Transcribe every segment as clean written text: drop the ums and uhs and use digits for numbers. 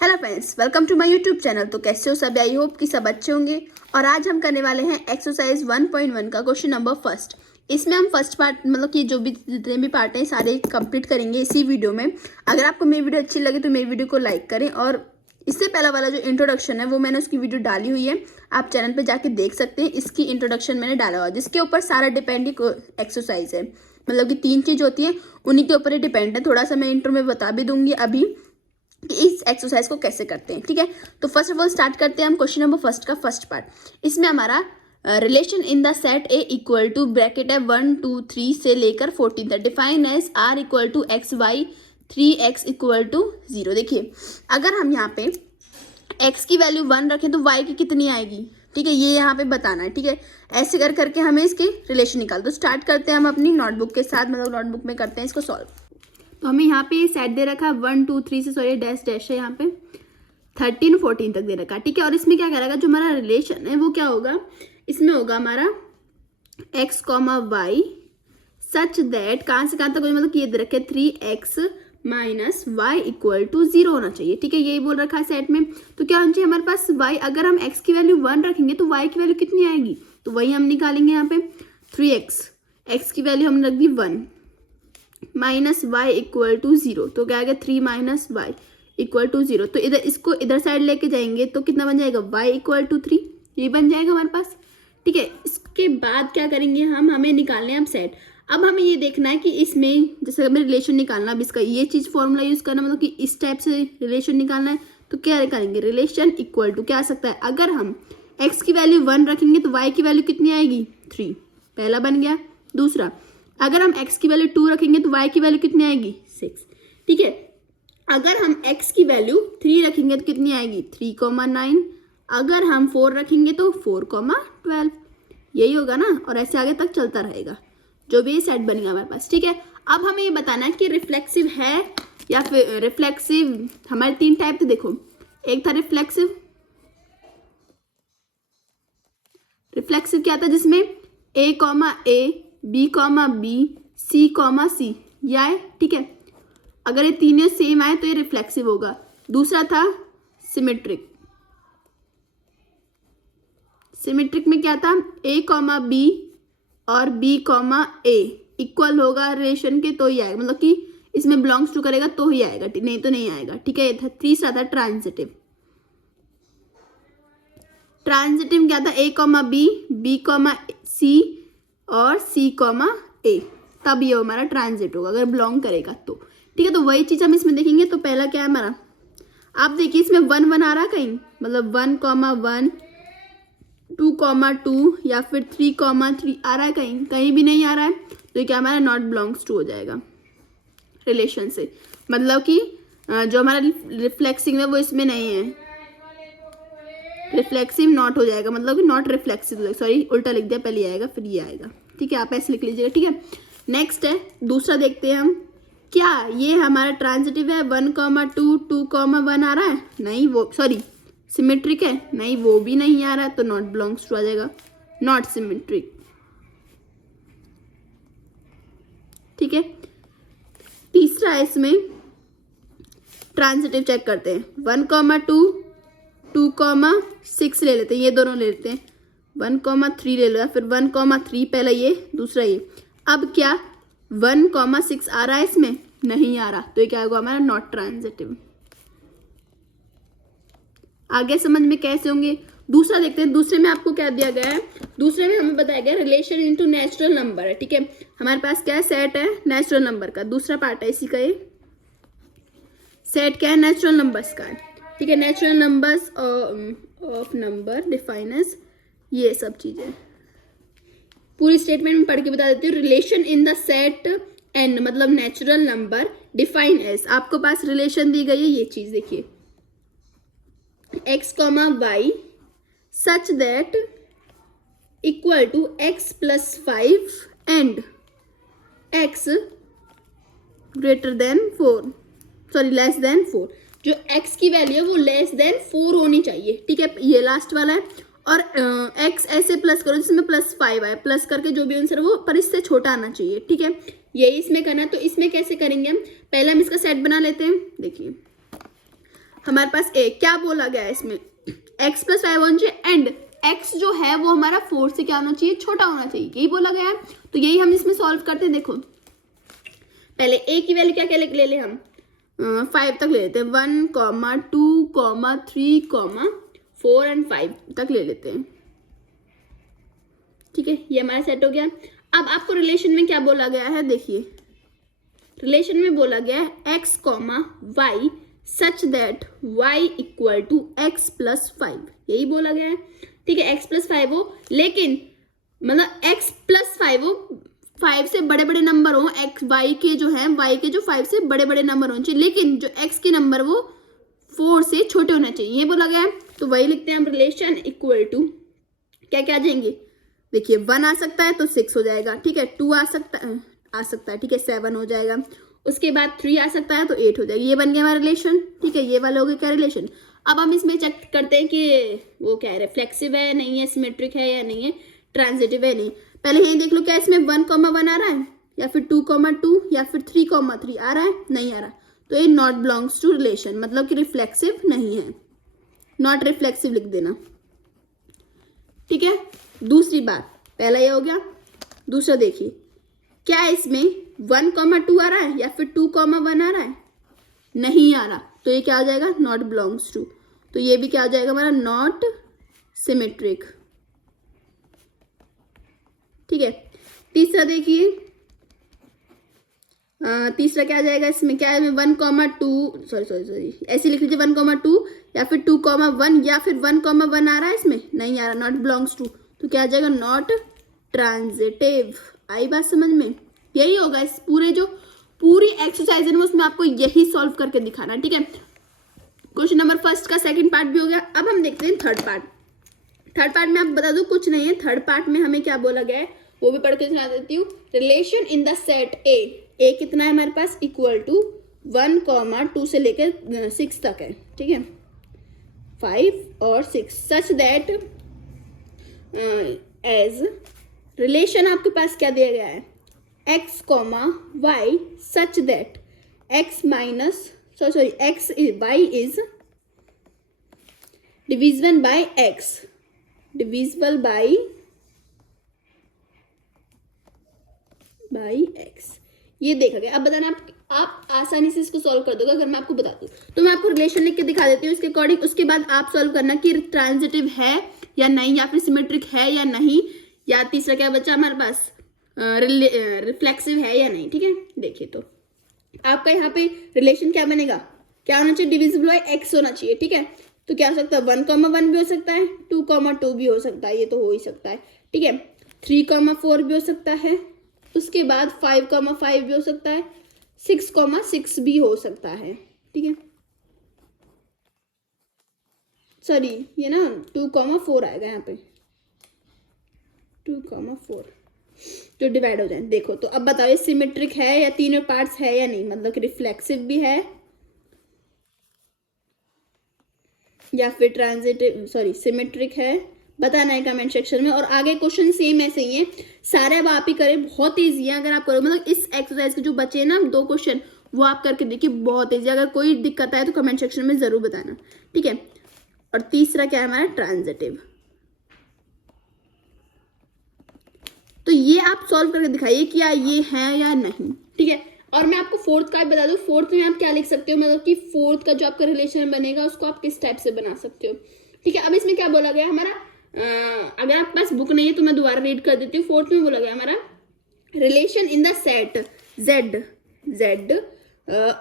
Hello friends, welcome to my YouTube channel. तो कैसे हो सब? आई होप कि सब अच्छे होंगे। और आज हम करने वाले हैं एक्सरसाइज 1.1 का क्वेश्चन नंबर फर्स्ट। इसमें हम फर्स्ट पार्ट मतलब कि जो भी जितने भी पार्ट हैं सारे कंप्लीट करेंगे इसी वीडियो में। अगर आपको मेरी वीडियो अच्छी लगे तो मेरी वीडियो को लाइक करें। और इससे पहला वाला जो इंट्रोडक्शन है वो मैंने उसकी वीडियो डाली हुई है, आप चैनल पर जाके देख सकते हैं। इसकी इंट्रोडक्शन मैंने डाला हुआ है जिसके ऊपर सारा डिपेंडिंग एक्सरसाइज है, मतलब कि 3 चीज़ होती है उन्हीं के ऊपर ही डिपेंड है। थोड़ा सा मैं इंट्रो में बता भी दूंगी अभी कि इस एक्सरसाइज को कैसे करते हैं, ठीक है। तो फर्स्ट ऑफ ऑल स्टार्ट करते हैं हम क्वेश्चन नंबर फर्स्ट का फर्स्ट पार्ट। इसमें हमारा relation in the set A equal to bracket है 1 2 3 से लेकर 14 तक define as R equal to x y 3x equal to 0। देखिए, अगर हम यहाँ पे x की वैल्यू 1 रखें तो y की कितनी आएगी, ठीक है, ये यहाँ पे बताना है, ठीक है। ऐसे कर करके हमें इसके रिलेशन निकाल। तो स्टार्ट करते हैं हम अपनी नोटबुक के साथ, मतलब नोटबुक में करते हैं इसको सॉल्व। तो हमें यहाँ पे सेट दे रखा है 1 2 3 से, सॉरी डैश डैश है यहाँ पे 13 14 तक दे रखा है, ठीक है। और इसमें क्या करेगा, जो हमारा रिलेशन है वो क्या होगा, इसमें होगा हमारा x comma y such that कहाँ से कहाँ तक, मतलब कि ये दे रखे 3x minus Y equal to 0 होना चाहिए, ठीक है। यही बोल रखा है सेट में। तो क्या होना चाहिए हमारे पास y, अगर हम x की वैल्यू 1 रखेंगे तो y की वैल्यू कितनी आएगी, तो वही हम निकालेंगे यहाँ पे 3x, x की वैल्यू हमने रख दी 1 माइनस वाई इक्वल टू 0। तो क्या आएगा 3 माइनस वाई इक्वल टू 0। तो इधर इसको इधर साइड लेके जाएंगे तो कितना बन जाएगा, y इक्वल टू 3, ये बन जाएगा हमारे पास, ठीक है। इसके बाद क्या करेंगे हम, हमें निकालने हैं अब सेट। अब हमें ये देखना है कि इसमें जैसे हमें रिलेशन निकालना, अब इसका ये चीज़ फॉर्मूला यूज़ करना, मतलब कि इस टाइप से रिलेशन निकालना है। तो क्या निकालेंगे, रिलेशन इक्वल टू क्या आ सकता है, अगर हम x की वैल्यू 1 रखेंगे तो y की वैल्यू कितनी आएगी 3, पहला बन गया। दूसरा, अगर हम x की वैल्यू 2 रखेंगे तो y की वैल्यू कितनी आएगी 6, ठीक है। अगर हम x की वैल्यू 3 रखेंगे तो कितनी आएगी 3,9। अगर हम 4 रखेंगे तो 4,12, यही होगा ना। और ऐसे आगे तक चलता रहेगा, जो भी सेट बनेगा हमारे पास, ठीक है। अब हमें ये बताना है कि रिफ्लेक्सिव है या फिर रिफ्लेक्सिव। हमारे 3 टाइप थे, देखो, एक था रिफ्लेक्सिव। रिफ्लेक्सिव क्या था, जिसमें a comma a b comma b c comma c यह है, ठीक है। अगर ये तीनों सेम आए तो ये रिफ्लेक्सिव होगा। दूसरा था सिमेट्रिक। सिमेट्रिक में क्या था, a कॉमा b और b कॉमा a इक्वल होगा रिलेशन के तो ही आएगा, मतलब कि इसमें बिलोंग्स टू करेगा तो ही आएगा, नहीं तो नहीं आएगा, ठीक है। ये था। तीसरा था ट्रांजिटिव। ट्रांजिटिव क्या था, a comma b b comma c और c कॉमा a, तब ये हमारा ट्रांजिट होगा अगर बिलोंग करेगा तो, ठीक है। तो वही चीज हम इसमें देखेंगे। तो पहला क्या है हमारा, आप देखिए इसमें 1 1 आ रहा है कहीं, मतलब 1 कॉमा 1 2 कॉमा 2 या फिर 3 कॉमा 3 आ रहा है कहीं, कहीं भी नहीं आ रहा है। तो क्या हमारा नॉट बिलोंग्स टू हो जाएगा रिलेशन से, मतलब कि जो हमारा रिफ्लेक्सिव है वो इसमें नहीं है, रिफ्लेक्सिव नॉट हो जाएगा, मतलब कि नॉट रिफ्लेक्सिव, सॉरी उल्टा लिख दिया, पहले आएगा फिर ये आएगा, ठीक है। आप ऐसे लिख लीजिएगा, ठीक है। नेक्स्ट है दूसरा, देखते हैं हम, क्या ये हमारा ट्रांजिटिव है, 1 कॉमा 2 2 कॉमा 1 आ रहा है, नहीं वो, सॉरी सिमेट्रिक है, नहीं वो भी नहीं आ रहा है, तो नॉट बिलोंग्स टू आ जाएगा, नॉट सिमेट्रिक, ठीक है। तीसरा है इसमें ट्रांजिटिव, चेक करते हैं 1 कॉमा 2 2 कॉमा 6 ले लेते हैं, ये दोनों ले लेते हैं, 1 कॉमा 3 ले लो, फिर 1 कॉमा 3, पहला ये दूसरा ये। अब क्या 1 कॉमा 6 आ रहा है, इसमें नहीं आ रहा, तो ये क्या होगा हमारा नॉट ट्रांजिटिव। आगे समझ में कैसे होंगे। दूसरा देखते हैं, दूसरे में आपको क्या दिया गया है, दूसरे में हमें बताया गया रिलेशन इनटू नेचुरल नंबर है, ठीक है। हमारे पास क्या है, सेट है नेचुरल नंबर का, दूसरा पार्ट है इसी का, ये सेट क्या है, नेचुरल नंबर्स का है, ठीक है। Natural numbers of number define as, ये सब चीजें पूरी स्टेटमेंट में पढ़ के बता देती हूँ। Relation in the set N, मतलब नेचुरल नंबर डिफाइन एज, आपको पास रिलेशन दी गई है, ये चीज देखिए, x comma y such that equal to x plus 5 and x greater than 4, sorry less than 4। जो x की वैल्यू है वो लेस देन 4 होनी चाहिए, ठीक है, ये लास्ट वाला है। और x ऐसे प्लस करो जिसमें प्लस 5 आए, प्लस करके जो भी आंसर वो पर इससे छोटा आना चाहिए, ठीक है। यही इसमें करना है। तो इसमें कैसे करेंगे हम, पहले हम इसका सेट बना लेते हैं। देखिए हमारे पास ए क्या बोला गया है इसमें, x प्लस 5 होना चाहिए एंड x जो है वो हमारा 4 से क्या होना चाहिए, छोटा होना चाहिए, यही बोला गया है। तो यही हम इसमें सॉल्व करते हैं। देखो पहले a की वैल्यू क्या क्या ले ले हम 5 तक ले लेते हैं, 1, 2, 3, 4 एंड 5 तक ले लेते हैं। ठीक है, ये हमारा सेट हो गया। अब आपको रिलेशन में क्या बोला गया है, देखिए रिलेशन में बोला गया है x, y such that y equal to x plus 5, यही बोला गया है। ठीक है, x प्लस 5 हो, लेकिन मतलब x प्लस 5 हो, 5 से बड़े बड़े नंबर हो, x y के जो है y के जो 5 से बड़े बड़े नंबर होने चाहिए, लेकिन जो x के नंबर वो 4 से छोटे होने चाहिए, ये बोला गया है। तो वही लिखते हैं हम, रिलेशन इक्वल टू क्या क्या आ जाएंगे, देखिए 1 आ सकता है तो 6 हो जाएगा। ठीक है, 2 आ सकता है, ठीक है 7 हो जाएगा। उसके बाद 3 आ सकता है तो 8 हो जाएगा। ये बन गया हमारा रिलेशन। ठीक है, ये वाला हो गया क्या रिलेशन। अब हम इसमें चेक करते हैं कि वो क्या है, रिफ्लेक्सिव है नहीं है, सिमेट्रिक है या नहीं है, ट्रांजिटिव है नहीं। पहले यही देख लो, क्या इसमें 1, 1 आ रहा है, या फिर 2, 2 या फिर 3, 3 आ रहा है, नहीं आ रहा, तो ये नॉट बिलोंग्स टू रिलेशन, मतलब कि रिफ्लेक्सिव नहीं है, नॉट रिफ्लेक्सिव लिख देना। ठीक है, दूसरी बात, पहला ये हो गया। दूसरा देखिए, क्या इसमें 1, 2 आ रहा है या फिर 2, 1 आ रहा है, नहीं आ रहा, तो ये क्या आ जाएगा, नॉट बिलोंग्स टू। तो ये भी क्या आ जाएगा हमारा, नॉट सिमेट्रिक। ठीक है, तीसरा देखिए, तीसरा क्या आ जाएगा इसमें, क्या है 1, 2 सॉरी ऐसे लिख लीजिए, 1, 2 या फिर 2, 1 या फिर 1, 1 आ रहा है, इसमें नहीं आ रहा, नॉट बिलोंग्स टू, तो क्या आ जाएगा, नॉट ट्रांजिटिव। आई बात समझ में, यही होगा इस पूरी एक्सरसाइज है ना, उसमें आपको यही सॉल्व करके दिखाना। ठीक है, क्वेश्चन नंबर फर्स्ट का सेकंड पार्ट भी हो गया। अब हम देखते हैं थर्ड पार्ट। थर्ड पार्ट में आप बता दो, कुछ नहीं है, थर्ड पार्ट में हमें क्या बोला गया है वो भी पढ़ के सुना देती हूँ। रिलेशन इन द सेट ए कितना है हमारे पास, इक्वल टू 1, 2 से लेकर 6 तक है। ठीक है, 5 और 6 सच दैट एज रिलेशन आपके पास क्या दिया गया है, x, y such that x y is divisible by x, divisible by x, ये देखा गया। अब बताना आप आसानी से इसको सॉल्व कर दोगे अगर मैं आपको बता दूं। तो मैं आपको रिलेशन लिख के दिखा देती हूँ इसके अकॉर्डिंग, उसके बाद आप सॉल्व करना कि ट्रांजिटिव है या नहीं, या फिर सिमेट्रिक है या नहीं, या तीसरा क्या बचा हमारे पास, रिफ्लेक्सिव है या नहीं। ठीक है, देखिए तो आपका यहाँ पे रिलेशन क्या बनेगा, क्या होना चाहिए, डिविजिबल बाय x होना चाहिए। ठीक है, तो क्या हो सकता है, 1, 1 भी हो सकता है, 2, 2 भी हो सकता है, ये तो हो ही सकता है। ठीक है, 3, 4 भी हो सकता है, उसके बाद 5, 5 भी हो सकता है, 6, 6 भी हो सकता है। ठीक है, सॉरी ये ना 2, 4 आएगा यहाँ पे, 2, 4 जो डिवाइड हो जाए। देखो तो अब बताओ ये सिमेट्रिक है या तीनों पार्ट्स है या नहीं, मतलब कि रिफ्लेक्सिव भी है या फिर सिमेट्रिक है, बताना है कमेंट सेक्शन में। और आगे क्वेश्चन सेम ऐसे ही है, सारे अब आप ही करें, बहुत ईजी है अगर आप करो, मतलब इस एक्सरसाइज के जो बचे हैं ना 2 क्वेश्चन वो आप करके देखिए, बहुत ईजी। अगर कोई दिक्कत आए तो कमेंट सेक्शन में जरूर बताना। ठीक है, और तीसरा क्या है हमारा, ट्रांजिटिव। तो ये आप सॉल्व करके दिखाइए कि ये है या नहीं। ठीक है, और मैं आपको फोर्थ का भी बता दूं, फोर्थ में आप क्या लिख सकते हो, मतलब कि फोर्थ का जो आपका रिलेशन बनेगा उसको आप किस टाइप से बना सकते हो। ठीक है, अब इसमें क्या बोला गया हमारा, अगर आपके पास बुक नहीं है तो मैं दोबारा रीड कर देती हूँ। फोर्थ में बोला गया हमारा, relation in the set z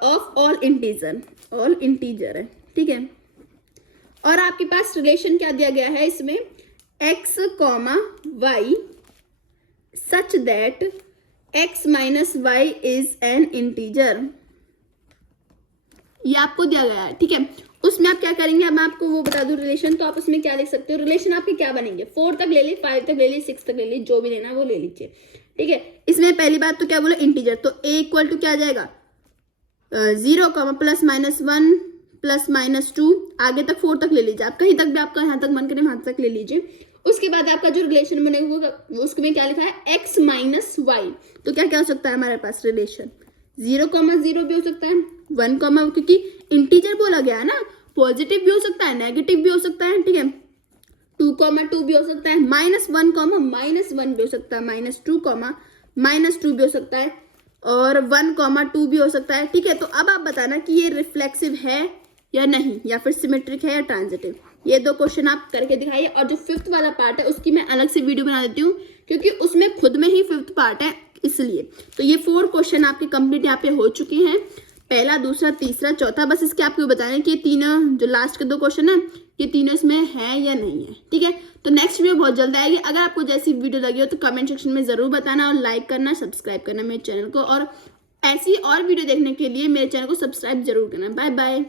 of all integer है। ठीक है, और आपके पास रिलेशन क्या दिया गया है इसमें, x, y such that x minus y is an integer, ये आपको दिया गया है। ठीक है, उसमें आप क्या करेंगे, अब मैं आपको वो बता दूं रिलेशन, तो आप उसमें क्या लिख सकते हो, रिलेशन आपके क्या बनेंगे, 4 तक ले ली, 5 तक ले ली, 6 तक ले ली, जो भी लेना वो ले लीजिए। ठीक है, इसमें पहली बात तो क्या बोला, इंटीजर, तो a इक्वल टू क्या आ जाएगा, 0, +-1 +-2, आगे तक 4 तक ले लीजिए, आप कहीं तक भी आपका यहाँ तक मन करे वहां तक ले लीजिए। उसके बाद आपका जो रिलेशन बनेगा उसमें क्या लिखा है, x माइनस वाई, तो क्या क्या हो सकता है हमारे पास रिलेशन, 0, 0 भी हो सकता है, 1, क्योंकि इंटीजर बोला गया है ना, पॉजिटिव भी हो सकता है, नेगेटिव भी हो सकता है, ठीक है। 2,2 भी हो सकता है, -1, -1 भी हो सकता है, -2, -2 भी हो सकता है, और 1,2 भी हो सकता है, ठीक है। तो अब आप बताना कि ये रिफ्लेक्सिव है या नहीं, या फिर सिमेट्रिक है या ट्रांजिटिव। ये 2 क्वेश्चन आप करके दिखाइए। और जो 5th वाला पार्ट है उसकी मैं अलग से वीडियो बना देती हूँ, क्योंकि उसमें खुद में ही 5th पार्ट है, इसलिए। तो ये 4 क्वेश्चन आपके कंप्लीट यहाँ पे हो चुके हैं, पहला, दूसरा, तीसरा, चौथा। बस इसके आपको बताना है कि ये तीनों जो लास्ट के 2 क्वेश्चन है, ये तीनों इसमें है या नहीं है, ठीक है। तो नेक्स्ट वीडियो बहुत जल्द आएगी। अगर आपको जैसी वीडियो लगी हो तो कमेंट सेक्शन में जरूर बताना, और लाइक करना, सब्सक्राइब करना मेरे चैनल को, और ऐसी और वीडियो देखने के लिए मेरे चैनल को सब्सक्राइब जरूर करना। Bye bye.